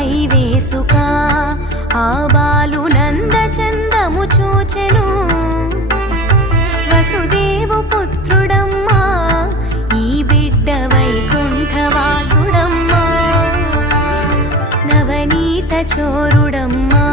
పై వేసుక ఆ బాలు నందచందము చూచెను. వసుదేవు పుత్రుడమ్మా ఈ బిడ్డ వైకుంఠవాసుడమ్మా, నవనీత చోరుడమ్మా